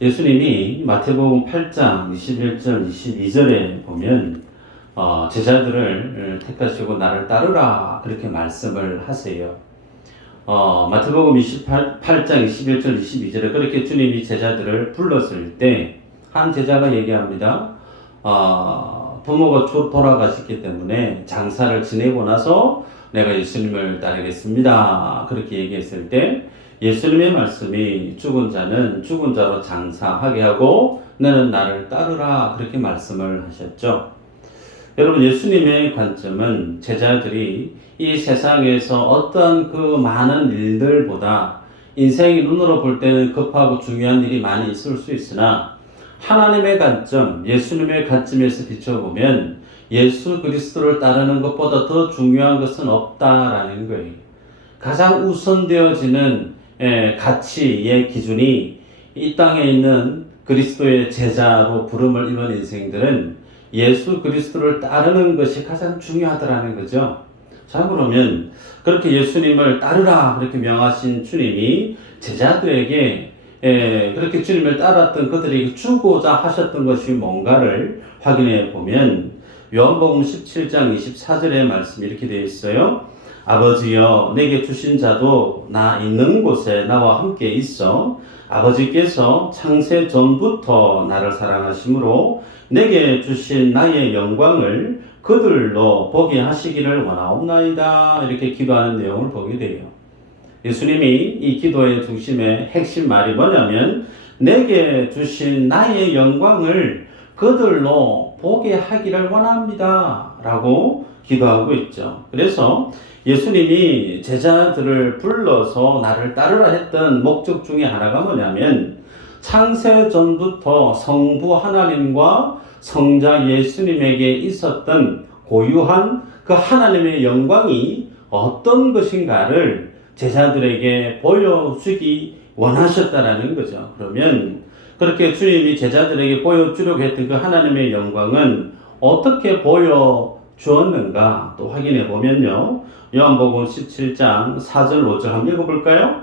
예수님이 마태복음 8장 21절 22절에 보면 제자들을 택하시고 나를 따르라 그렇게 말씀을 하세요. 마태복음 8장 21절 22절에 그렇게 주님이 제자들을 불렀을 때 한 제자가 얘기합니다. 부모가 돌아가셨기 때문에 장사를 지내고 나서 내가 예수님을 따르겠습니다. 그렇게 얘기했을 때 예수님의 말씀이 죽은 자는 죽은 자로 장사하게 하고 너는 나를 따르라 그렇게 말씀을 하셨죠. 여러분, 예수님의 관점은 제자들이 이 세상에서 어떤 그 많은 일들보다 인생이 눈으로 볼 때는 급하고 중요한 일이 많이 있을 수 있으나 하나님의 관점, 예수님의 관점에서 비춰보면 예수 그리스도를 따르는 것보다 더 중요한 것은 없다라는 거예요. 가장 우선되어지는 가치의 기준이 이 땅에 있는 그리스도의 제자로 부름을 입은 인생들은 예수 그리스도를 따르는 것이 가장 중요하더라는 거죠. 자, 그러면 그렇게 예수님을 따르라 그렇게 명하신 주님이 제자들에게 그렇게 주님을 따랐던 그들이 주고자 하셨던 것이 뭔가를 확인해 보면 요한복음 17장 24절의 말씀이 이렇게 되어 있어요. 아버지여 내게 주신 자도 나 있는 곳에 나와 함께 있어 아버지께서 창세 전부터 나를 사랑하심으로 내게 주신 나의 영광을 그들로 보게 하시기를 원하옵나이다. 이렇게 기도하는 내용을 보게 돼요. 예수님이 이 기도의 중심의 핵심 말이 뭐냐면 내게 주신 나의 영광을 그들로 보게 하기를 원합니다. 라고 기도하고 있죠. 그래서 예수님이 제자들을 불러서 나를 따르라 했던 목적 중에 하나가 뭐냐면 창세 전부터 성부 하나님과 성자 예수님에게 있었던 고유한 그 하나님의 영광이 어떤 것인가를 제자들에게 보여주기 원하셨다라는 거죠. 그러면 그렇게 주님이 제자들에게 보여주려고 했던 그 하나님의 영광은 어떻게 보여주었는가 또 확인해 보면요. 요한복음 17장 4절 5절 한번 읽어볼까요?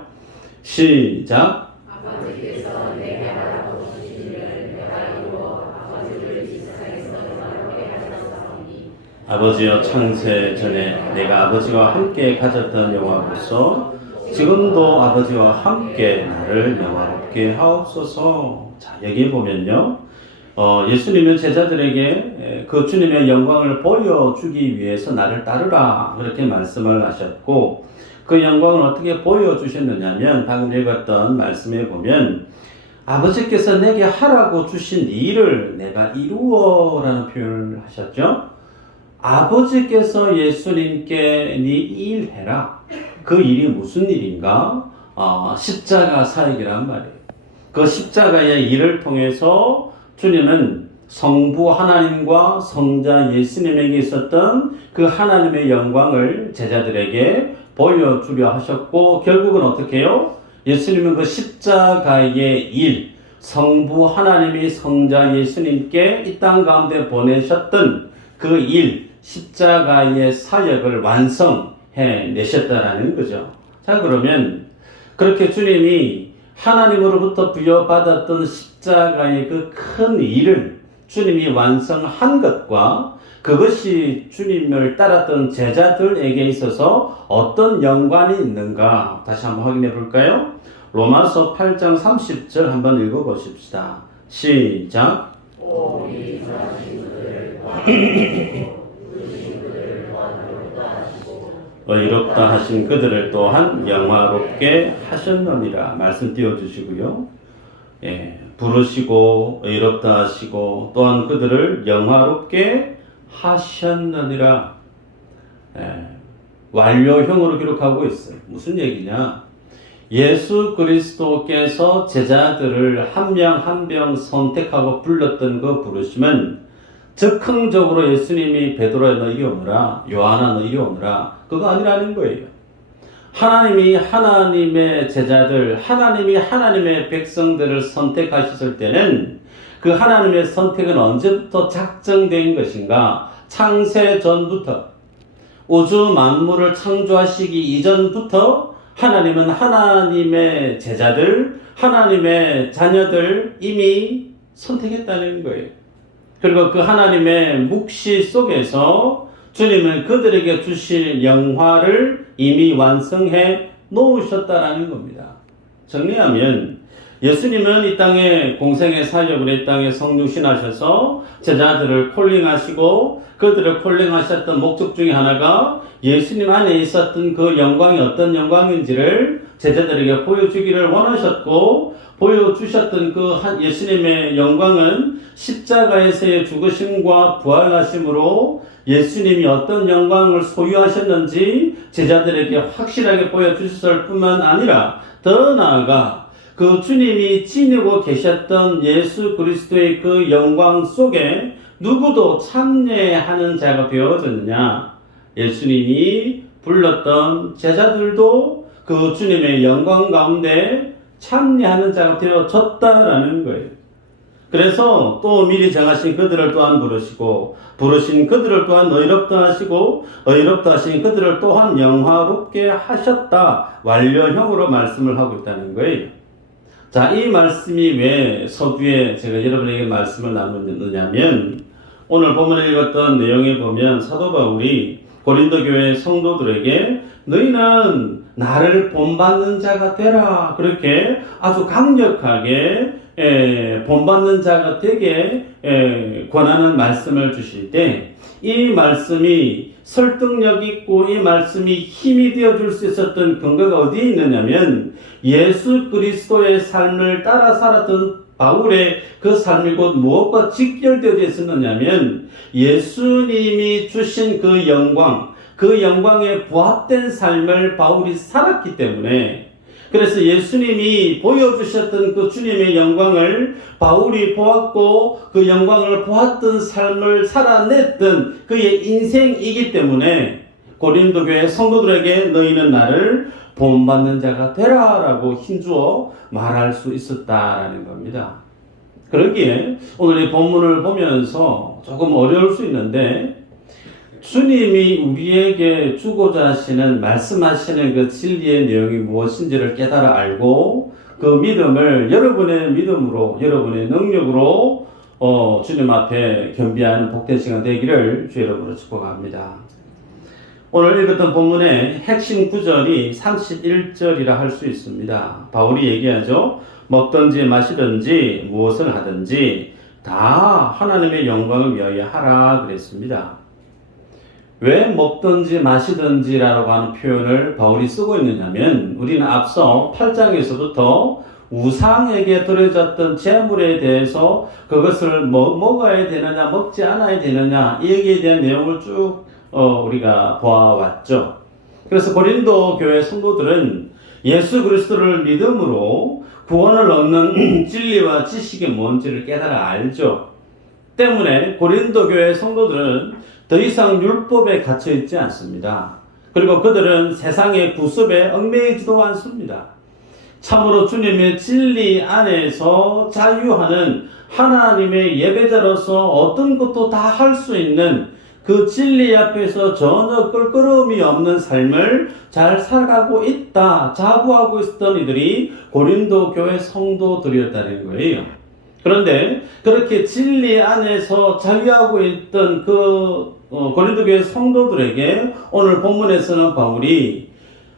시작. 아버지께서 내게 하라고 주신 일을 내가 이루어 아버지를 이 세상에서 나누게 하셨사오니 아버지여 창세 전에 내가 아버지와 함께 가졌던 영화로서 지금도 아버지와 함께 나를 영화롭게 하옵소서. 자, 여기 보면요. 예수님은 제자들에게 그 주님의 영광을 보여주기 위해서 나를 따르라 그렇게 말씀을 하셨고 그 영광을 어떻게 보여주셨느냐면 방금 읽었던 말씀에 보면 아버지께서 내게 하라고 주신 일을 내가 이루어라는 표현을 하셨죠. 아버지께서 예수님께 네 일 해라. 그 일이 무슨 일인가? 십자가 사역이란 말이에요. 그 십자가의 일을 통해서 주님은 성부 하나님과 성자 예수님에게 있었던 그 하나님의 영광을 제자들에게 보여주려 하셨고 결국은 어떻게 해요? 예수님은 그 십자가의 일, 성부 하나님이 성자 예수님께 이 땅 가운데 보내셨던 그 일, 십자가의 사역을 완성해 내셨다라는 거죠. 자, 그러면 그렇게 주님이 하나님으로부터 부여받았던 십자가의 그 큰 일을 주님이 완성한 것과 그것이 주님을 따랐던 제자들에게 있어서 어떤 연관이 있는가 다시 한번 확인해 볼까요? 로마서 8장 30절 한번 읽어 보십시다. 시작. 의롭다 하신 그들을 또한 영화롭게 하셨느니라. 말씀 띄워주시고요. 부르시고 의롭다 하시고 또한 그들을 영화롭게 하셨느니라. 완료형으로 기록하고 있어요. 무슨 얘기냐? 예수 그리스도께서 제자들을 한 명 한 명 선택하고 불렀던 그 부르심은 즉흥적으로 예수님이 베드로야 너 이리 오너라, 요한아 너 이리 오너라, 그거 아니라는 거예요. 하나님이 하나님의 제자들, 하나님이 하나님의 백성들을 선택하셨을 때는 그 하나님의 선택은 언제부터 작정된 것인가? 창세 전부터, 우주 만물을 창조하시기 이전부터 하나님은 하나님의 제자들, 하나님의 자녀들 이미 선택했다는 거예요. 그리고 그 하나님의 묵시 속에서 주님은 그들에게 주실 영화를 이미 완성해 놓으셨다라는 겁니다. 정리하면 예수님은 이 땅에 공생의 사역으로 이 땅에 성육신하셔서 제자들을 콜링하시고 그들을 콜링하셨던 목적 중에 하나가 예수님 안에 있었던 그 영광이 어떤 영광인지를 제자들에게 보여주기를 원하셨고 보여주셨던 그 예수님의 영광은 십자가에서의 죽으심과 부활하심으로 예수님이 어떤 영광을 소유하셨는지 제자들에게 확실하게 보여주셨을 뿐만 아니라 더 나아가 그 주님이 지니고 계셨던 예수 그리스도의 그 영광 속에 누구도 참여하는 자가 되어졌느냐? 예수님이 불렀던 제자들도 그 주님의 영광 가운데 참여하는 자가 되어졌다라는 거예요. 그래서 또 미리 정하신 그들을 또한 부르시고 부르신 그들을 또한 의롭다 하시고 의롭다 하신 그들을 또한 영화롭게 하셨다. 완료형으로 말씀을 하고 있다는 거예요. 자, 이 말씀이 왜 서두에 제가 여러분에게 말씀을 나누느냐면 오늘 본문에 읽었던 내용에 보면 사도 바울이 고린도 교회 성도들에게 너희는 나를 본받는 자가 되라 그렇게 아주 강력하게 본받는 자가 되게 권하는 말씀을 주실 때 이 말씀이 설득력 있고 이 말씀이 힘이 되어줄 수 있었던 근거가 어디에 있느냐면 예수 그리스도의 삶을 따라 살았던 바울의 그 삶이 곧 무엇과 직결되어 있었느냐면 예수님이 주신 그 영광에 부합된 삶을 바울이 살았기 때문에 그래서 예수님이 보여주셨던 그 주님의 영광을 바울이 보았고 그 영광을 보았던 삶을 살아냈던 그의 인생이기 때문에 고린도 교회 성도들에게 너희는 나를 본받는 자가 되라 라고 힘주어 말할 수 있었다라는 겁니다. 그러기에 오늘 이 본문을 보면서 조금 어려울 수 있는데 주님이 우리에게 주고자 하시는 말씀하시는 그 진리의 내용이 무엇인지를 깨달아 알고 그 믿음을 여러분의 믿음으로 여러분의 능력으로 주님 앞에 겸비하는 복된 시간 되기를 주 이름으로 축복합니다. 오늘 읽었던 본문의 핵심 구절이 31절이라 할 수 있습니다. 바울이 얘기하죠. 먹든지 마시든지 무엇을 하든지 다 하나님의 영광을 위하여 하라 그랬습니다. 왜 먹든지 마시든지라고 하는 표현을 바울이 쓰고 있느냐면 우리는 앞서 8장에서부터 우상에게 드려졌던 제물에 대해서 그것을 먹어야 되느냐 먹지 않아야 되느냐 이 얘기에 대한 내용을 쭉 우리가 보아왔죠. 그래서 고린도 교회 성도들은 예수 그리스도를 믿음으로 구원을 얻는 진리와 지식이 뭔지를 깨달아 알죠. 때문에 고린도 교회 성도들은 더 이상 율법에 갇혀 있지 않습니다. 그리고 그들은 세상의 구습에 얽매이지도 않습니다. 참으로 주님의 진리 안에서 자유하는 하나님의 예배자로서 어떤 것도 다 할 수 있는 그 진리 앞에서 전혀 껄끄러움이 없는 삶을 잘 살아가고 있다 자부하고 있었던 이들이 고린도 교회 성도들이었다는 거예요. 그런데 그렇게 진리 안에서 자유하고 있던 그 고린도 교회 성도들에게 오늘 본문에서는 바울이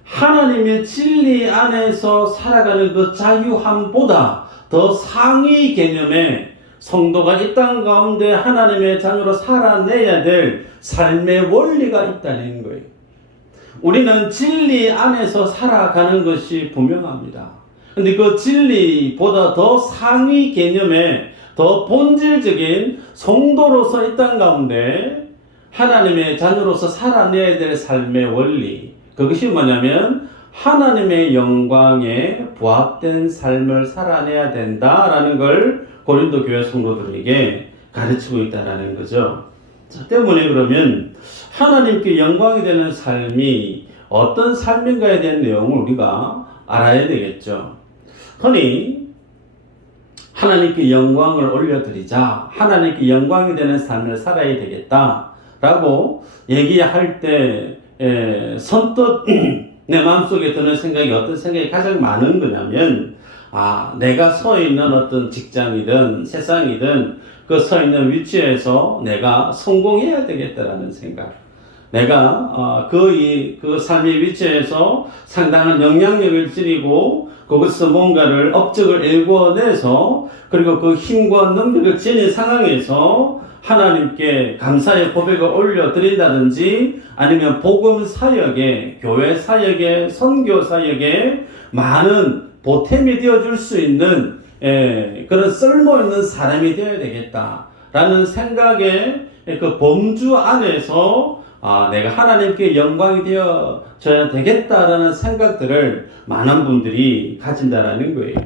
하나님의 진리 안에서 살아가는 그 자유함보다 더 상위 개념의 성도가 이 땅 가운데 하나님의 자녀로 살아내야 될 삶의 원리가 있다는 거예요. 우리는 진리 안에서 살아가는 것이 분명합니다. 근데 그 진리보다 더 상위 개념의 더 본질적인 성도로서 이 땅 가운데 하나님의 자녀로서 살아내야 될 삶의 원리 그것이 뭐냐면 하나님의 영광에 부합된 삶을 살아내야 된다라는 걸 고린도 교회 성도들에게 가르치고 있다라는 거죠. 자, 때문에 그러면 하나님께 영광이 되는 삶이 어떤 삶인가에 대한 내용을 우리가 알아야 되겠죠. 흔히 하나님께 영광을 올려드리자, 하나님께 영광이 되는 삶을 살아야 되겠다라고 얘기할 때 선뜻 내 마음속에 드는 생각이 어떤 생각이 가장 많은 거냐면, 내가 서 있는 어떤 직장이든 세상이든 그 서 있는 위치에서 내가 성공해야 되겠다라는 생각. 내가 그 삶의 위치에서 상당한 영향력을 지니고 거기서 뭔가를 업적을 일궈내서 그리고 그 힘과 능력을 지닌 상황에서 하나님께 감사의 고백을 올려드린다든지 아니면 복음 사역에, 교회 사역에, 선교 사역에 많은 보탬이 되어줄 수 있는 그런 쓸모있는 사람이 되어야 되겠다라는 생각의 그 범주 안에서 내가 하나님께 영광이 되어져야 되겠다라는 생각들을 많은 분들이 가진다라는 거예요.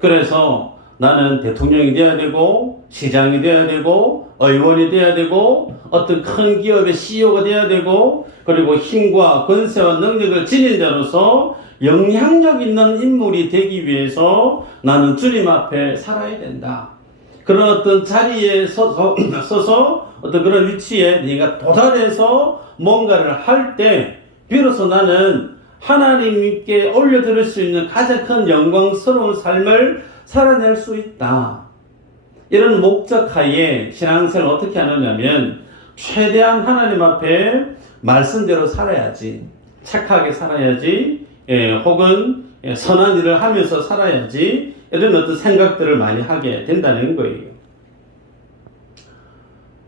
그래서 나는 대통령이 되어야 되고 시장이 되어야 되고 의원이 되어야 되고 어떤 큰 기업의 CEO가 되어야 되고 그리고 힘과 권세와 능력을 지닌 자로서 영향력 있는 인물이 되기 위해서 나는 주님 앞에 살아야 된다. 그런 어떤 자리에 서서 어떤 그런 위치에 네가 도달해서 뭔가를 할 때 비로소 나는 하나님께 올려드릴 수 있는 가장 큰 영광스러운 삶을 살아낼 수 있다. 이런 목적하에 신앙생활을 어떻게 하느냐면 최대한 하나님 앞에 말씀대로 살아야지, 착하게 살아야지, 혹은 선한 일을 하면서 살아야지, 이런 어떤 생각들을 많이 하게 된다는 거예요.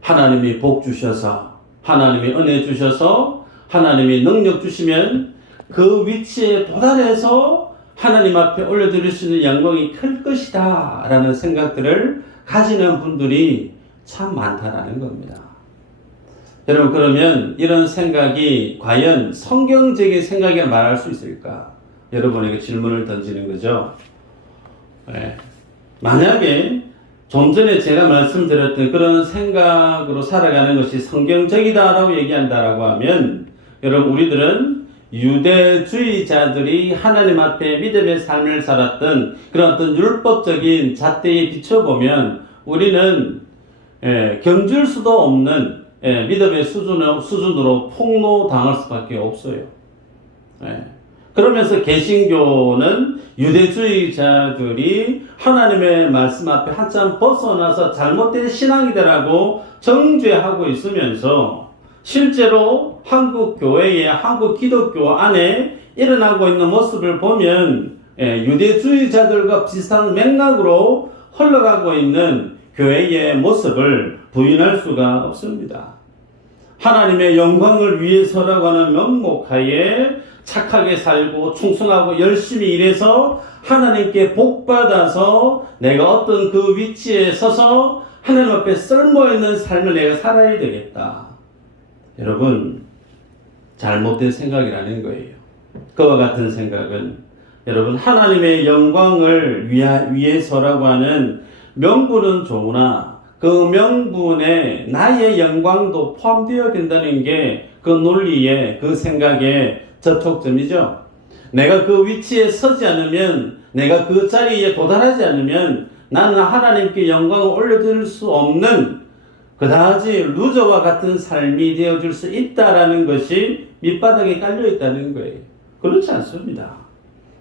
하나님이 복 주셔서, 하나님이 은혜 주셔서, 하나님이 능력 주시면 그 위치에 도달해서 하나님 앞에 올려드릴 수 있는 영광이 클 것이다 라는 생각들을 가지는 분들이 참 많다라는 겁니다. 여러분, 그러면 이런 생각이 과연 성경적인 생각이라 말할 수 있을까? 여러분에게 질문을 던지는 거죠. 만약에 좀 전에 제가 말씀드렸던 그런 생각으로 살아가는 것이 성경적이다라고 얘기한다라고 하면, 여러분, 우리들은 유대주의자들이 하나님 앞에 믿음의 삶을 살았던 그런 어떤 율법적인 잣대에 비춰보면 우리는 견줄 수도 없는 믿음의 수준으로 폭로당할 수밖에 없어요. 그러면서 개신교는 유대주의자들이 하나님의 말씀 앞에 한참 벗어나서 잘못된 신앙이다라고 정죄하고 있으면서 실제로 한국 교회의 한국 기독교 안에 일어나고 있는 모습을 보면 유대주의자들과 비슷한 맥락으로 흘러가고 있는 교회의 모습을 부인할 수가 없습니다. 하나님의 영광을 위해서라고 하는 명목하에 착하게 살고 충성하고 열심히 일해서 하나님께 복받아서 내가 어떤 그 위치에 서서 하나님 앞에 쓸모있는 삶을 내가 살아야 되겠다. 여러분, 잘못된 생각이라는 거예요. 그와 같은 생각은 여러분 하나님의 영광을 위해서라고 하는 명분은 좋으나 그 명분에 나의 영광도 포함되어야 된다는 게 그 논리의 그 생각의 접촉점이죠. 내가 그 위치에 서지 않으면, 내가 그 자리에 도달하지 않으면 나는 하나님께 영광을 올려드릴 수 없는 그다지 루저와 같은 삶이 되어줄 수 있다라는 것이 밑바닥에 깔려있다는 거예요. 그렇지 않습니다.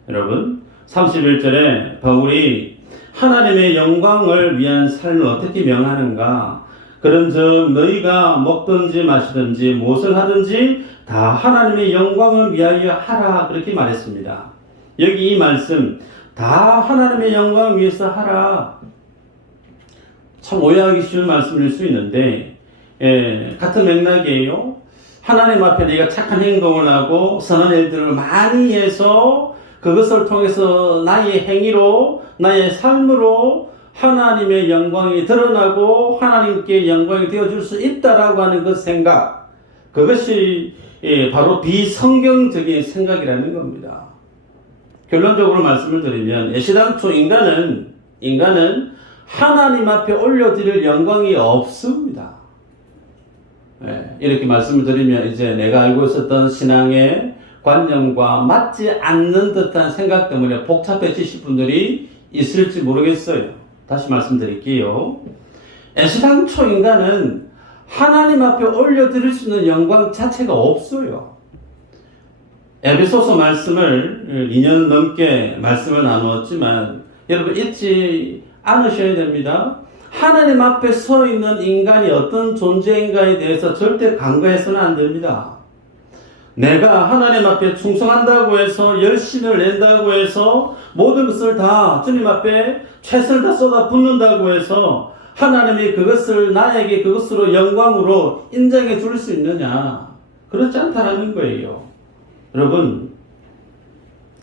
여러분, 31절에 바울이 하나님의 영광을 위한 삶을 어떻게 명하는가? 그런즉 너희가 먹든지 마시든지 무엇을 하든지 다 하나님의 영광을 위하여 하라, 그렇게 말했습니다. 여기 이 말씀, 다 하나님의 영광을 위해서 하라, 참 오해하기 쉬운 말씀일 수 있는데 같은 맥락이에요. 하나님 앞에 내가 착한 행동을 하고 선한 일들을 많이 해서 그것을 통해서 나의 행위로, 나의 삶으로 하나님의 영광이 드러나고 하나님께 영광이 되어줄 수 있다라고 하는 그 생각, 그것이 바로 비성경적인 생각이라는 겁니다. 결론적으로 말씀을 드리면 애시당초 인간은 하나님 앞에 올려드릴 영광이 없습니다. 이렇게 말씀을 드리면 이제 내가 알고 있었던 신앙의 관념과 맞지 않는 듯한 생각 때문에 복잡해지실 분들이 있을지 모르겠어요. 다시 말씀드릴게요. 애시당초 인간은 하나님 앞에 올려드릴 수 있는 영광 자체가 없어요. 에베소서 말씀을 2년 넘게 말씀을 나누었지만 여러분 잊지 않으셔야 됩니다. 하나님 앞에 서 있는 인간이 어떤 존재인가에 대해서 절대 간과해서는 안 됩니다. 내가 하나님 앞에 충성한다고 해서 열심을 낸다고 해서 모든 것을 다 주님 앞에 최선을 다 쏟아 붓는다고 해서 하나님이 그것을 나에게 그것으로 영광으로 인정해 줄 수 있느냐? 그렇지 않다는 거예요. 여러분,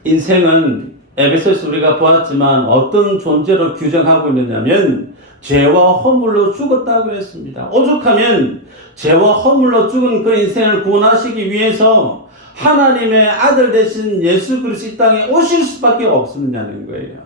인생은 에베소에서 우리가 보았지만 어떤 존재로 규정하고 있느냐면 죄와 허물로 죽었다고 했습니다. 오죽하면 죄와 허물로 죽은 그 인생을 구원하시기 위해서 하나님의 아들 되신 예수 그리스도 이 땅에 오실 수밖에 없었느냐는 거예요.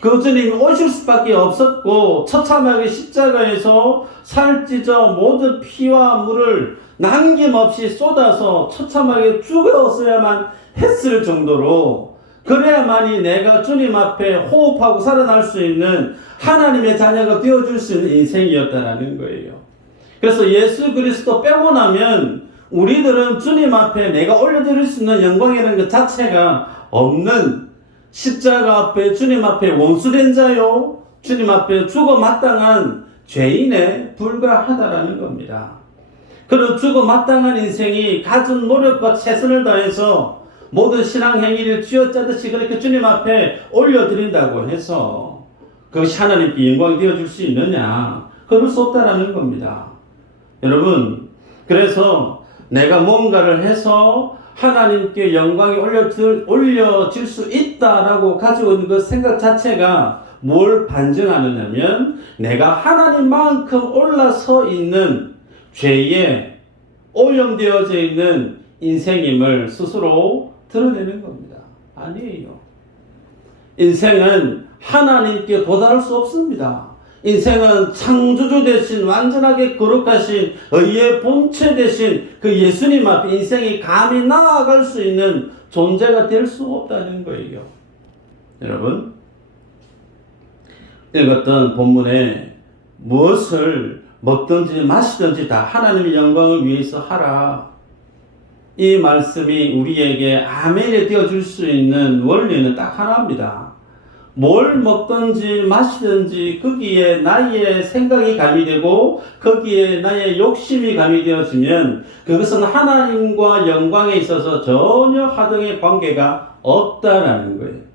그 주님이 오실 수밖에 없었고 처참하게 십자가에서 살 찢어 모든 피와 물을 남김없이 쏟아서 처참하게 죽었어야만 했을 정도로 그래야만이 내가 주님 앞에 호흡하고 살아날 수 있는 하나님의 자녀가 되어줄 수 있는 인생이었다라는 거예요. 그래서 예수 그리스도 빼고 나면 우리들은 주님 앞에 내가 올려드릴 수 있는 영광이라는 것 자체가 없는 십자가 앞에 주님 앞에 원수된 자요 주님 앞에 죽어 마땅한 죄인에 불과하다라는 겁니다. 그런 죽어 마땅한 인생이 가진 노력과 최선을 다해서 모든 신앙 행위를 쥐어짜듯이 그렇게 주님 앞에 올려드린다고 해서 그것이 하나님께 영광이 되어줄 수 있느냐? 그럴 수 없다라는 겁니다. 여러분, 그래서 내가 뭔가를 해서 하나님께 영광이 올려질 수 있다라고 가지고 있는 그 생각 자체가 뭘 반증하느냐면 내가 하나님만큼 올라서 있는 죄에 오염되어져 있는 인생임을 스스로 드러내는 겁니다. 아니에요. 인생은 하나님께 도달할 수 없습니다. 인생은 창조주 대신 완전하게 거룩하신 의의 본체 대신 그 예수님 앞에 인생이 감히 나아갈 수 있는 존재가 될 수 없다는 거예요. 여러분, 읽었던 본문에 무엇을 먹든지 마시든지 다 하나님의 영광을 위해서 하라. 이 말씀이 우리에게 아멘이 되어줄 수 있는 원리는 딱 하나입니다. 뭘 먹든지 마시든지 거기에 나의 생각이 가미되고 거기에 나의 욕심이 가미되어지면 그것은 하나님과 영광에 있어서 전혀 하등의 관계가 없다라는 거예요.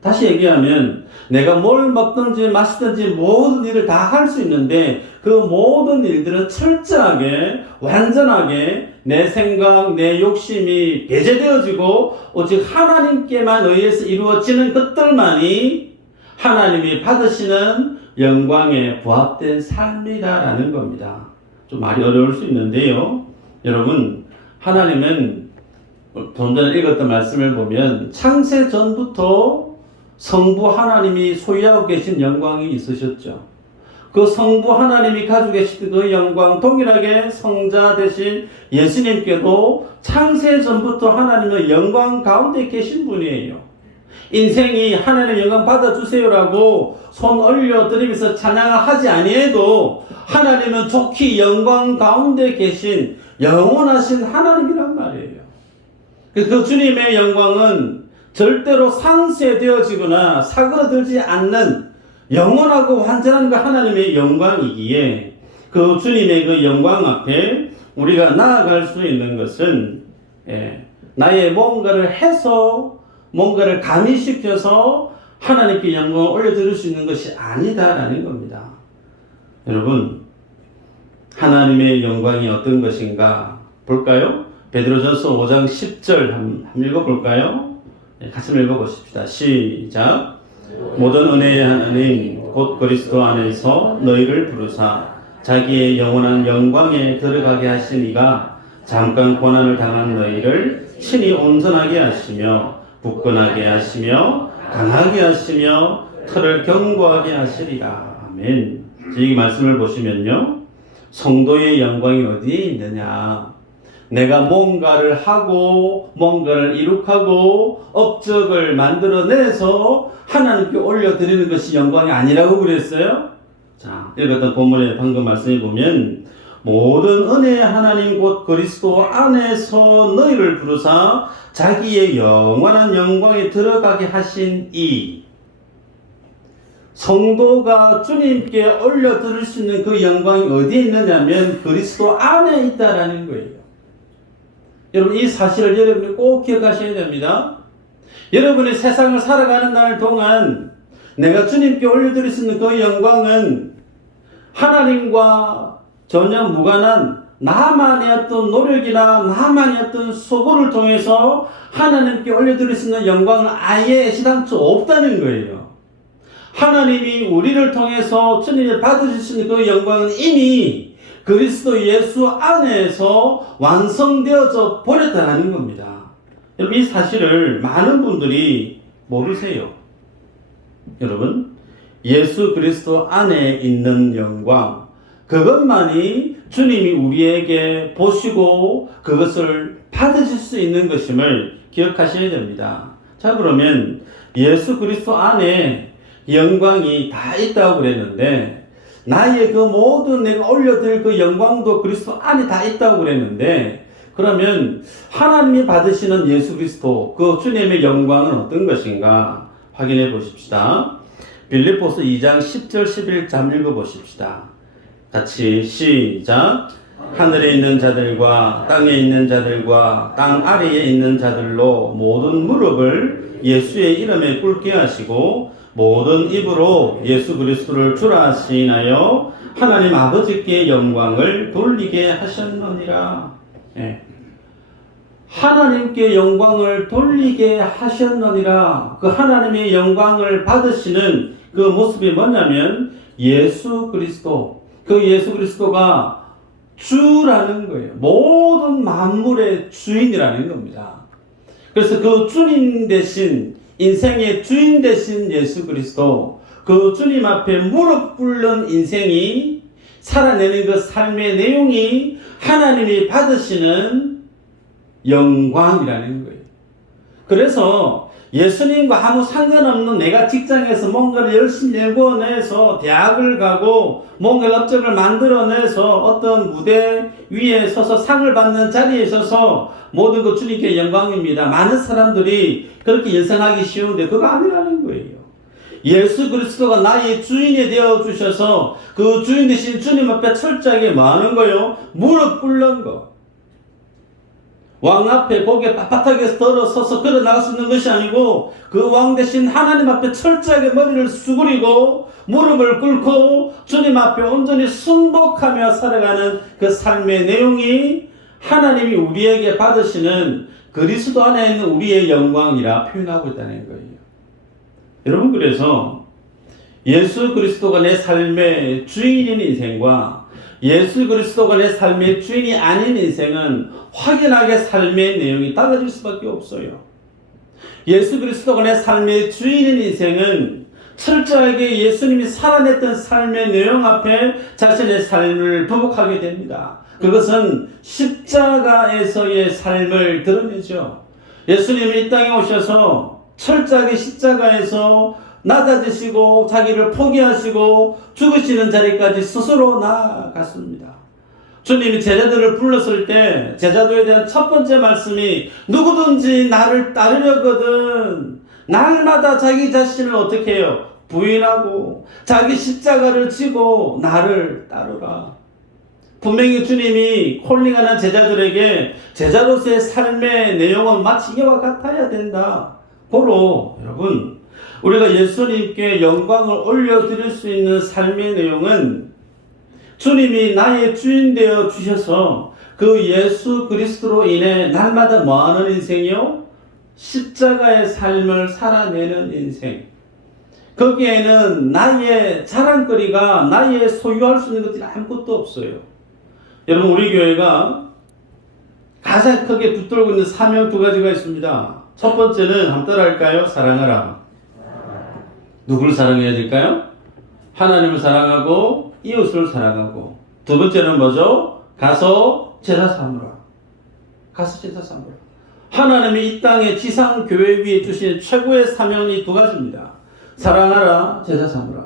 다시 얘기하면 내가 뭘 먹든지 마시든지 모든 일을 다 할 수 있는데 그 모든 일들은 철저하게 완전하게 내 생각, 내 욕심이 배제되어지고 오직 하나님께만 의해서 이루어지는 것들만이 하나님이 받으시는 영광에 부합된 삶이다라는 겁니다. 좀 말이 어려울 수 있는데요. 여러분, 하나님은 좀 전에 읽었던 말씀을 보면 창세 전부터 성부 하나님이 소유하고 계신 영광이 있으셨죠. 그 성부 하나님이 가지고 계신 그 영광, 동일하게 성자 되신 예수님께도 창세 전부터 하나님의 영광 가운데 계신 분이에요. 인생이 하나님의 영광 받아주세요라고 손 올려드리면서 찬양을 하지 아니해도 하나님은 좋게 영광 가운데 계신 영원하신 하나님이란 말이에요. 그 주님의 영광은 절대로 상쇄되어지거나 사그러들지 않는 영원하고 완전한 그 하나님의 영광이기에 그 주님의 그 영광 앞에 우리가 나아갈 수 있는 것은 나의 뭔가를 해서 뭔가를 가미시켜서 하나님께 영광을 올려드릴 수 있는 것이 아니다라는 겁니다. 여러분, 하나님의 영광이 어떤 것인가 볼까요? 베드로전서 5장 10절 한번 읽어볼까요? 같이 읽어보십시다. 시작. 모든 은혜의 하나님 곧 그리스도 안에서 너희를 부르사 자기의 영원한 영광에 들어가게 하신 이가 잠깐 고난을 당한 너희를 친히 온전하게 하시며 굳건하게 하시며 강하게 하시며 터를 견고하게 하시리라. 아멘. 이 말씀을 보시면요, 성도의 영광이 어디에 있느냐? 내가 뭔가를 하고 뭔가를 이룩하고 업적을 만들어내서 하나님께 올려드리는 것이 영광이 아니라고 그랬어요. 자, 읽었던 본문의 방금 말씀해 보면 모든 은혜의 하나님 곧 그리스도 안에서 너희를 부르사 자기의 영원한 영광에 들어가게 하신 이 성도가 주님께 올려드릴 수 있는 그 영광이 어디에 있느냐면 그리스도 안에 있다라는 거예요. 여러분 이 사실을 여러분이 꼭 기억하셔야 됩니다. 여러분이 세상을 살아가는 날 동안 내가 주님께 올려드릴 수 있는 그 영광은 하나님과 전혀 무관한 나만의 어떤 노력이나 나만의 어떤 소고를 통해서 하나님께 올려드릴 수 있는 영광은 아예 시당초 없다는 거예요. 하나님이 우리를 통해서 주님이 받으실 수 있는 그 영광은 이미 그리스도 예수 안에서 완성되어져 버렸다는 겁니다. 여러분 이 사실을 많은 분들이 모르세요. 여러분 예수 그리스도 안에 있는 영광 그것만이 주님이 우리에게 보시고 그것을 받으실 수 있는 것임을 기억하셔야 됩니다. 자 그러면 예수 그리스도 안에 영광이 다 있다고 그랬는데 나의 그 모든 내가 올려드릴 그 영광도 그리스도 안에 다 있다고 그랬는데 그러면 하나님이 받으시는 예수 그리스도 그 주님의 영광은 어떤 것인가 확인해 보십시다. 빌립보서 2장 10절 11절 읽어보십시다. 같이 시작. 하늘에 있는 자들과 땅에 있는 자들과 땅 아래에 있는 자들로 모든 무릎을 예수의 이름에 꿇게 하시고 모든 입으로 예수 그리스도를 주라 하시나요 하나님 아버지께 영광을 돌리게 하셨느니라. 네. 하나님께 영광을 돌리게 하셨느니라. 그 하나님의 영광을 받으시는 그 모습이 뭐냐면 예수 그리스도, 그 예수 그리스도가 주라는 거예요. 모든 만물의 주인이라는 겁니다. 그래서 그 주님 대신 인생의 주인 되신 예수 그리스도, 그 주님 앞에 무릎 꿇는 인생이 살아내는 그 삶의 내용이 하나님이 받으시는 영광이라는 거예요. 그래서 예수님과 아무 상관없는 내가 직장에서 뭔가를 열심히 내고내서 대학을 가고 뭔가 업적을 만들어내서 어떤 무대 위에 서서 상을 받는 자리에 서서 모든 그 주님께 영광입니다. 많은 사람들이 그렇게 연상하기 쉬운데 그거 아니라는 거예요. 예수 그리스도가 나의 주인이 되어 주셔서 그 주인 되신 주님 앞에 철저하게 뭐 하는 거요? 무릎 꿇는 거. 왕 앞에 고개 빳빳하게 들어서서 걸어 나갈 수 있는 것이 아니고 그 왕 대신 하나님 앞에 철저하게 머리를 수그리고 무릎을 꿇고 주님 앞에 온전히 순복하며 살아가는 그 삶의 내용이 하나님이 우리에게 받으시는 그리스도 안에 있는 우리의 영광이라 표현하고 있다는 거예요. 여러분 그래서 예수 그리스도가 내 삶의 주인인 인생과 예수 그리스도가 내 삶의 주인이 아닌 인생은 확연하게 삶의 내용이 달라질 수밖에 없어요. 예수 그리스도가 내 삶의 주인인 인생은 철저하게 예수님이 살아냈던 삶의 내용 앞에 자신의 삶을 부복하게 됩니다. 그것은 십자가에서의 삶을 드러내죠. 예수님이 이 땅에 오셔서 철저하게 십자가에서 낮아지시고 자기를 포기하시고 죽으시는 자리까지 스스로 나아갔습니다. 주님이 제자들을 불렀을 때 제자들에 대한 첫 번째 말씀이 누구든지 나를 따르려거든 날마다 자기 자신을 어떻게 해요? 부인하고 자기 십자가를 지고 나를 따르라. 분명히 주님이 콜링하는 제자들에게 제자로서의 삶의 내용은 마치 이와 같아야 된다. 고로 여러분 우리가 예수님께 영광을 올려드릴 수 있는 삶의 내용은 주님이 나의 주인 되어 주셔서 그 예수 그리스도로 인해 날마다 뭐하는 인생이요? 십자가의 삶을 살아내는 인생. 거기에는 나의 자랑거리가 나의 소유할 수 있는 것들이 아무것도 없어요. 여러분 우리 교회가 가장 크게 붙들고 있는 사명 두 가지가 있습니다. 첫 번째는 한번 따라할까요? 사랑하라. 누구를 사랑해야 될까요? 하나님을 사랑하고 이웃을 사랑하고. 두 번째는 뭐죠? 가서 제사 삼으라. 가서 제사 삼으라. 하나님이 이 땅에 지상 교회 위에 주신 최고의 사명이 두 가지입니다. 사랑하라, 제사 삼으라.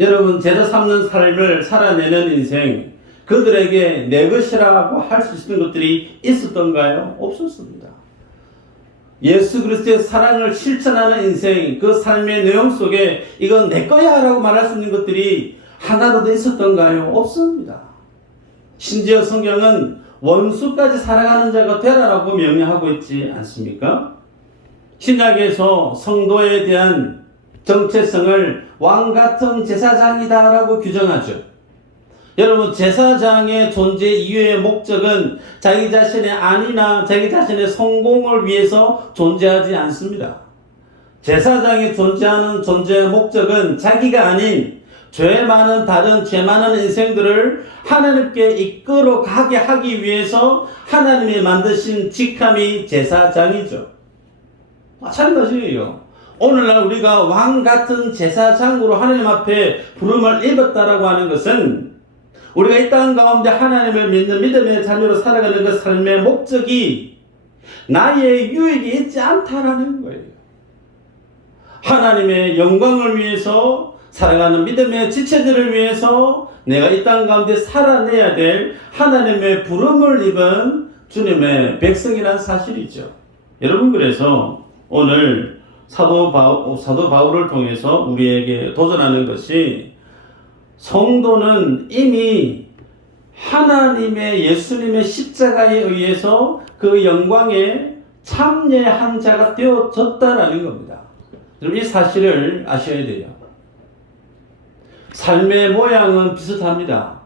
여러분 제사 삼는 삶을 살아내는 인생, 그들에게 내 것이라고 할 수 있는 것들이 있었던가요? 없었습니다. 예수 그리스도의 사랑을 실천하는 인생, 그 삶의 내용 속에 이건 내 거야 라고 말할 수 있는 것들이 하나라도 있었던가요? 없습니다. 심지어 성경은 원수까지 사랑하는 자가 되라라고 명령하고 있지 않습니까? 신약에서 성도에 대한 정체성을 왕같은 제사장이다라고 규정하죠. 여러분, 제사장의 존재 이유의 목적은 자기 자신의 안위나 자기 자신의 성공을 위해서 존재하지 않습니다. 제사장이 존재하는 존재의 목적은 자기가 아닌 죄 많은 다른 죄 많은 인생들을 하나님께 이끌어 가게 하기 위해서 하나님이 만드신 직함이 제사장이죠. 마찬가지예요. 오늘날 우리가 왕 같은 제사장으로 하나님 앞에 부름을 입었다라고 하는 것은 우리가 이 땅 가운데 하나님을 믿는 믿음의 자녀로 살아가는 그 삶의 목적이 나의 유익이 있지 않다라는 거예요. 하나님의 영광을 위해서 살아가는 믿음의 지체들을 위해서 내가 이 땅 가운데 살아내야 될 하나님의 부름을 입은 주님의 백성이라는 사실이죠. 여러분, 그래서 오늘 사도 바울을 통해서 우리에게 도전하는 것이, 성도는 이미 하나님의 예수님의 십자가에 의해서 그 영광에 참여한 자가 되어졌다라는 겁니다. 여러분, 이 사실을 아셔야 돼요. 삶의 모양은 비슷합니다.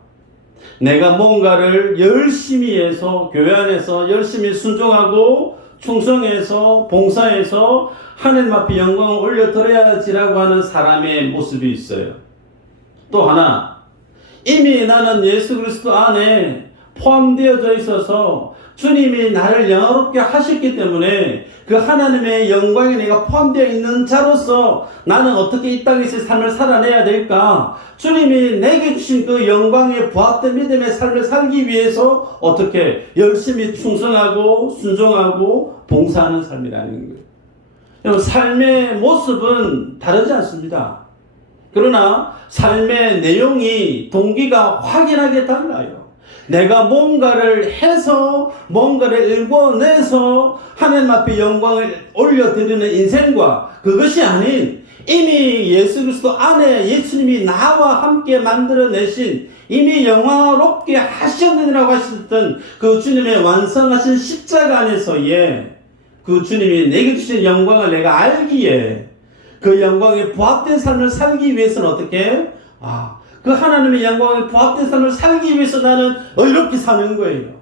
내가 뭔가를 열심히 해서 교회 안에서 열심히 순종하고 충성해서 봉사해서 하나님 앞에 영광을 올려드려야지라고 하는 사람의 모습이 있어요. 또 하나, 이미 나는 예수 그리스도 안에 포함되어져 있어서 주님이 나를 영화롭게 하셨기 때문에 그 하나님의 영광에 내가 포함되어 있는 자로서 나는 어떻게 이 땅에서 삶을 살아내야 될까? 주님이 내게 주신 그 영광에 부합된 믿음의 삶을 살기 위해서 어떻게 열심히 충성하고 순종하고 봉사하는 삶이라는 거예요. 여러분, 삶의 모습은 다르지 않습니다. 그러나 삶의 내용이, 동기가 확연하게 달라요. 내가 뭔가를 해서 뭔가를 일궈내서 하나님 앞에 영광을 올려드리는 인생과 그것이 아닌 이미 예수 그리스도 안에 예수님이 나와 함께 만들어내신, 이미 영화롭게 하셨느니라고 하셨던 그 주님의 완성하신 십자가 안에서의 그 주님이 내게 주신 영광을 내가 알기에 그 영광에 부합된 삶을 살기 위해서는 어떻게? 그 하나님의 영광에 부합된 삶을 살기 위해서 나는 의롭게 사는 거예요.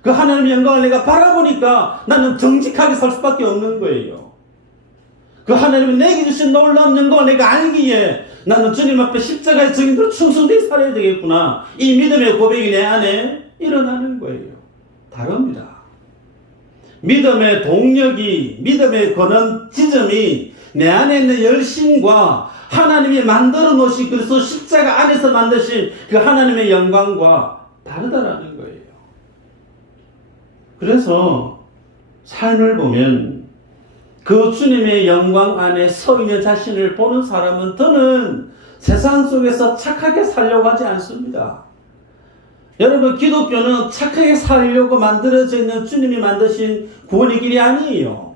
그 하나님의 영광을 내가 바라보니까 나는 정직하게 살 수밖에 없는 거예요. 그 하나님이 내게 주신 놀라운 영광을 내가 알기에 나는 주님 앞에 십자가의 증인으로 충성되게 살아야 되겠구나. 이 믿음의 고백이 내 안에 일어나는 거예요. 다릅니다. 믿음의 동력이, 믿음의 권한 지점이 내 안에 있는 열심과 하나님이 만들어 놓으신 그리스도 십자가 안에서 만드신 그 하나님의 영광과 다르다라는 거예요. 그래서 삶을 보면 그 주님의 영광 안에 서 있는 자신을 보는 사람은 더는 세상 속에서 착하게 살려고 하지 않습니다. 여러분, 기독교는 착하게 살려고 만들어져 있는 주님이 만드신 구원의 길이 아니에요.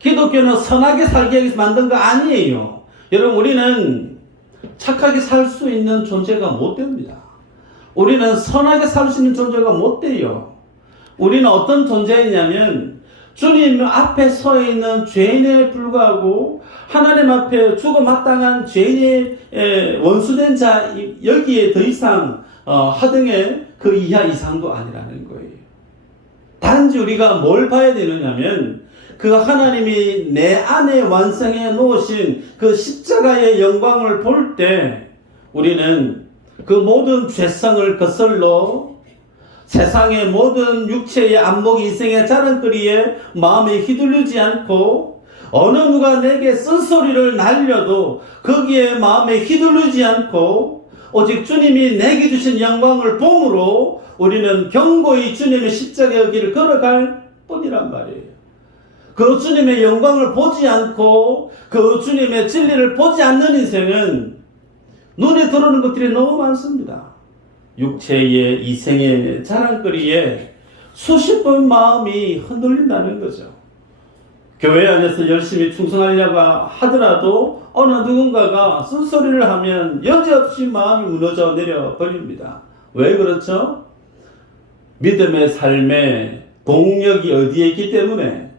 기독교는 선하게 살기 위해서 만든 거 아니에요. 여러분, 우리는 착하게 살 수 있는 존재가 못 됩니다. 우리는 선하게 살 수 있는 존재가 못 돼요. 우리는 어떤 존재이냐면 주님 앞에 서 있는 죄인에 불구하고 하나님 앞에 죽어마땅한 죄인의 원수된 자, 여기에 더 이상 하등의 그 이하 이상도 아니라는 거예요. 단지 우리가 뭘 봐야 되느냐면 그 하나님이 내 안에 완성해 놓으신 그 십자가의 영광을 볼 때 우리는 그 모든 죄성을 거슬러 세상의 모든 육체의 안목 인생의 자랑거리에 마음에 휘둘리지 않고 어느 누가 내게 쓴소리를 날려도 거기에 마음에 휘둘리지 않고 오직 주님이 내게 주신 영광을 봄으로 우리는 견고히 주님의 십자가의 길을 걸어갈 뿐이란 말이에요. 그 주님의 영광을 보지 않고 그 주님의 진리를 보지 않는 인생은 눈에 들어오는 것들이 너무 많습니다. 육체의 이생의 자랑거리에 수십 번 마음이 흔들린다는 거죠. 교회 안에서 열심히 충성하려고 하더라도 어느 누군가가 쓴소리를 하면 여지없이 마음이 무너져 내려 버립니다. 왜 그렇죠? 믿음의 삶에 동력이 어디에 있기 때문에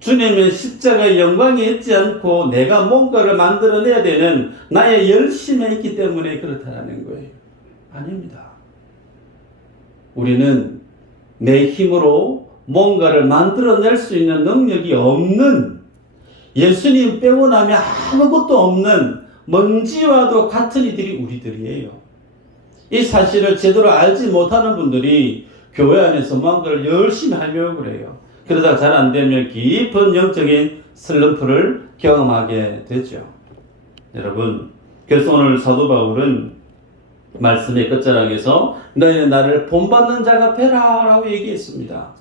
주님의 십자가의 영광이 있지 않고 내가 뭔가를 만들어내야 되는 나의 열심에 있기 때문에 그렇다는 거예요. 아닙니다. 우리는 내 힘으로 뭔가를 만들어낼 수 있는 능력이 없는, 예수님 빼고 나면 아무것도 없는 먼지와도 같은 이들이 우리들이에요. 이 사실을 제대로 알지 못하는 분들이 교회 안에서 뭔가를 열심히 하려고 그래요. 그러다가 잘 안 되면 깊은 영적인 슬럼프를 경험하게 되죠. 여러분, 그래서 오늘 사도 바울은 말씀의 끝자락에서 너희는 나를 본받는 자가 되라 라고 얘기했습니다.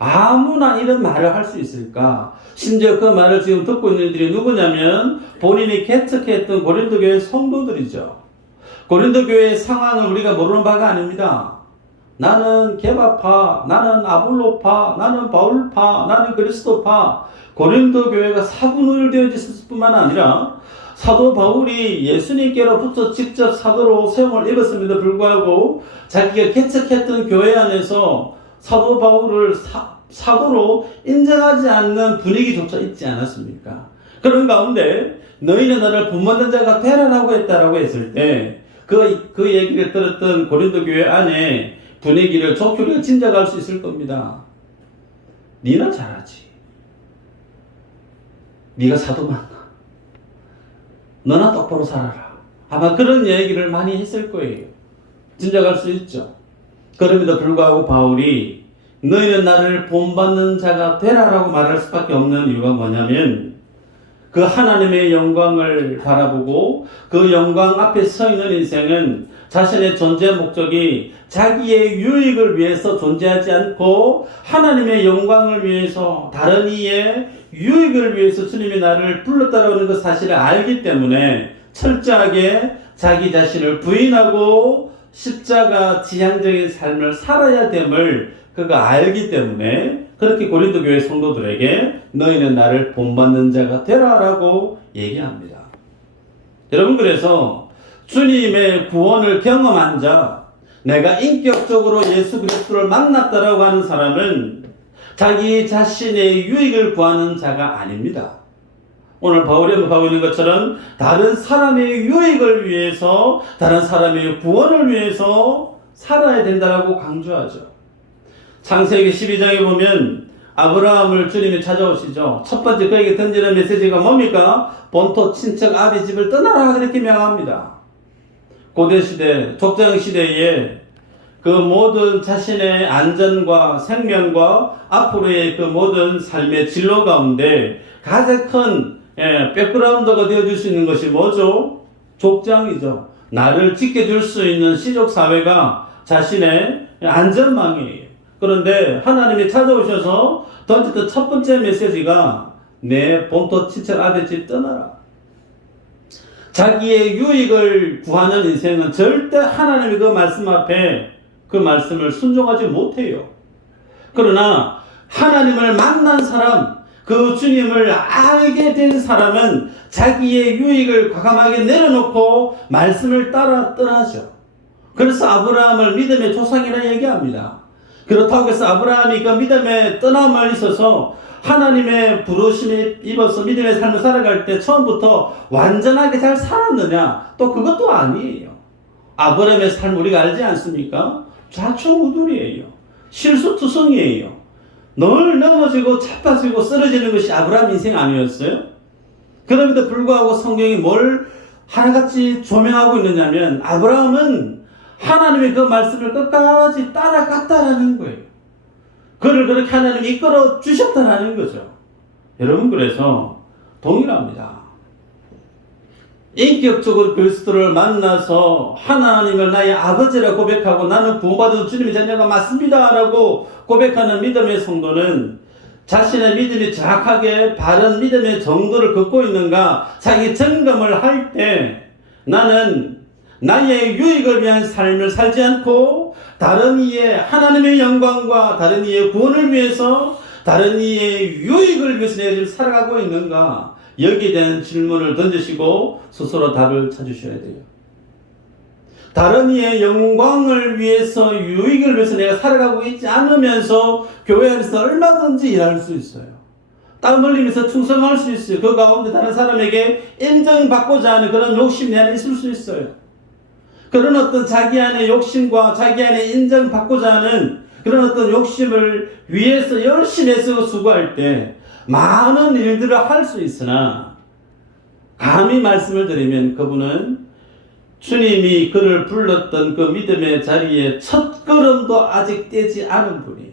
아무나 이런 말을 할 수 있을까? 심지어 그 말을 지금 듣고 있는 이들이 누구냐면 본인이 개척했던 고린도 교회 성도들이죠. 고린도 교회의 상황을 우리가 모르는 바가 아닙니다. 나는 게바파, 나는 아볼로파, 나는 바울파, 나는 그리스도파. 고린도 교회가 사분을 되어졌을 뿐만 아니라 사도 바울이 예수님께로부터 직접 사도로 세움을 입었음에도 불구하고 자기가 개척했던 교회 안에서 사도 바울을 사도로 인정하지 않는 분위기조차 있지 않았습니까? 그런 가운데 너희는 나를 본받는 자가 되라라고 했다라고 했을 때 그 얘기를 들었던 고린도 교회 안에 분위기를 좋게 짐작할 수 있을 겁니다. 니나 잘하지. 니가 사도 만나. 너나 똑바로 살아라. 아마 그런 얘기를 많이 했을 거예요. 짐작할 수 있죠. 그럼에도 불구하고 바울이 너희는 나를 본받는 자가 되라라고 말할 수밖에 없는 이유가 뭐냐면 그 하나님의 영광을 바라보고 그 영광 앞에 서 있는 인생은 자신의 존재 목적이 자기의 유익을 위해서 존재하지 않고 하나님의 영광을 위해서 다른 이의 유익을 위해서 주님이 나를 불렀다라는 그 사실을 알기 때문에 철저하게 자기 자신을 부인하고 십자가 지향적인 삶을 살아야 됨을 그가 알기 때문에 그렇게 고린도 교회 성도들에게 너희는 나를 본받는 자가 되라라고 얘기합니다. 여러분, 그래서 주님의 구원을 경험한 자, 내가 인격적으로 예수 그리스도를 만났다라고 하는 사람은 자기 자신의 유익을 구하는 자가 아닙니다. 오늘 바울이 언급하고 있는 것처럼 다른 사람의 유익을 위해서, 다른 사람의 구원을 위해서 살아야 된다라고 강조하죠. 창세기 12장에 보면 아브라함을 주님이 찾아오시죠. 첫 번째 그에게 던지는 메시지가 뭡니까? 본토 친척 아비 집을 떠나라 그렇게 명합니다. 고대시대, 족장시대에 그 모든 자신의 안전과 생명과 앞으로의 그 모든 삶의 진로 가운데 가장 큰 백그라운드가 되어줄 수 있는 것이 뭐죠? 족장이죠. 나를 지켜줄 수 있는 시족사회가 자신의 안전망이에요. 그런데 하나님이 찾아오셔서 던졌던 첫 번째 메시지가 내 본토 친척 아비 집 떠나라. 자기의 유익을 구하는 인생은 절대 하나님의 그 말씀 앞에 그 말씀을 순종하지 못해요. 그러나 하나님을 만난 사람, 그 주님을 알게 된 사람은 자기의 유익을 과감하게 내려놓고 말씀을 따라 떠나죠. 그래서 아브라함을 믿음의 조상이라 얘기합니다. 그렇다고 해서 아브라함이 그 믿음의 떠남을 있어서 하나님의 부르심에 입어서 믿음의 삶을 살아갈 때 처음부터 완전하게 잘 살았느냐? 또 그것도 아니에요. 아브라함의 삶 우리가 알지 않습니까? 좌충우돌이에요. 실수투성이에요. 늘 넘어지고 자빠지고 쓰러지는 것이 아브라함 인생 아니었어요? 그럼에도 불구하고 성경이 뭘 하나같이 조명하고 있느냐면 아브라함은 하나님의 그 말씀을 끝까지 따라갔다라는 거예요. 그를 그렇게 하나님이 이끌어 주셨다라는 거죠. 여러분, 그래서 동일합니다. 인격적으로 그리스도를 만나서 하나님을 나의 아버지라 고백하고 나는 구원받은 주님의 자녀가 맞습니다 라고 고백하는 믿음의 성도는 자신의 믿음이 정확하게 바른 믿음의 정도를 걷고 있는가 자기 점검을 할 때 나는 나의 유익을 위한 삶을 살지 않고 다른 이의 하나님의 영광과 다른 이의 구원을 위해서 다른 이의 유익을 위해서 내가 지금 살아가고 있는가? 여기에 대한 질문을 던지시고 스스로 답을 찾으셔야 돼요. 다른 이의 영광을 위해서 유익을 위해서 내가 살아가고 있지 않으면서 교회 안에서 얼마든지 일할 수 있어요. 땀 흘리면서 충성할 수 있어요. 그 가운데 다른 사람에게 인정받고자 하는 그런 욕심이 내 안에 있을 수 있어요. 그런 어떤 자기 안의 욕심과 자기 안에 인정받고자 하는 그런 어떤 욕심을 위해서 열심히 애쓰고 수고할 때 많은 일들을 할 수 있으나 감히 말씀을 드리면 그분은 주님이 그를 불렀던 그 믿음의 자리에 첫 걸음도 아직 떼지 않은 분이에요.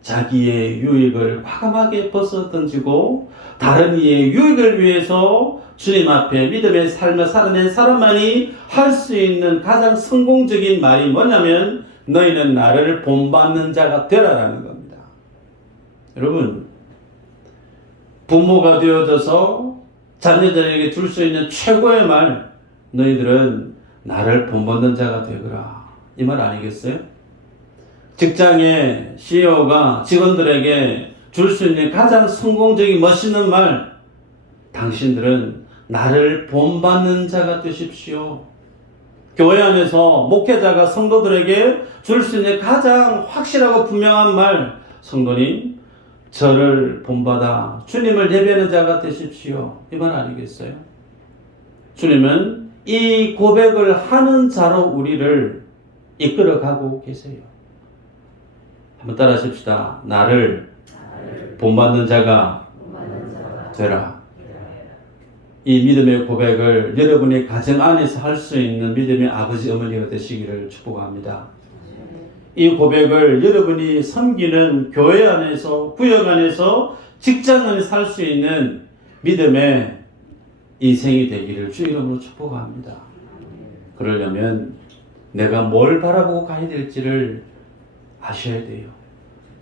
자기의 유익을 과감하게 벗어 던지고 다른 이의 유익을 위해서 주님 앞에 믿음의 삶을 살아낸 사람만이 할 수 있는 가장 성공적인 말이 뭐냐면 너희는 나를 본받는 자가 되라라는 겁니다. 여러분, 부모가 되어져서 자녀들에게 줄 수 있는 최고의 말, 너희들은 나를 본받는 자가 되거라. 이 말 아니겠어요? 직장의 CEO가 직원들에게 줄 수 있는 가장 성공적인 멋있는 말, 당신들은 나를 본받는 자가 되십시오. 교회 안에서 목회자가 성도들에게 줄 수 있는 가장 확실하고 분명한 말, 성도님, 저를 본받아 주님을 예배하는 자가 되십시오. 이 말 아니겠어요? 주님은 이 고백을 하는 자로 우리를 이끌어가고 계세요. 한번 따라 하십시다. 나를 본받는 자가 되라. 이 믿음의 고백을 여러분의 가정 안에서 할 수 있는 믿음의 아버지 어머니가 되시기를 축복합니다. 이 고백을 여러분이 섬기는 교회 안에서, 구역 안에서, 직장 안에서 할 수 있는 믿음의 인생이 되기를 주 이름으로 축복합니다. 그러려면 내가 뭘 바라보고 가야 될지를 아셔야 돼요.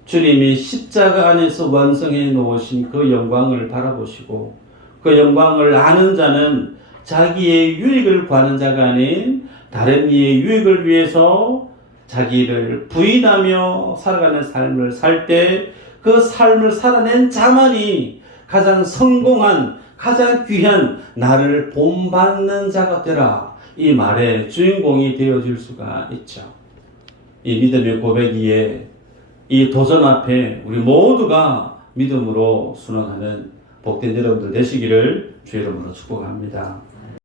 주님이 십자가 안에서 완성해 놓으신 그 영광을 바라보시고 그 영광을 아는 자는 자기의 유익을 구하는 자가 아닌 다른 이의 유익을 위해서 자기를 부인하며 살아가는 삶을 살 때 그 삶을 살아낸 자만이 가장 성공한, 가장 귀한 나를 본받는 자가 되라. 이 말의 주인공이 되어질 수가 있죠. 이 믿음의 고백이에 이 도전 앞에 우리 모두가 믿음으로 순응하는 복된 여러분들 되시기를 주 이름으로 축복합니다.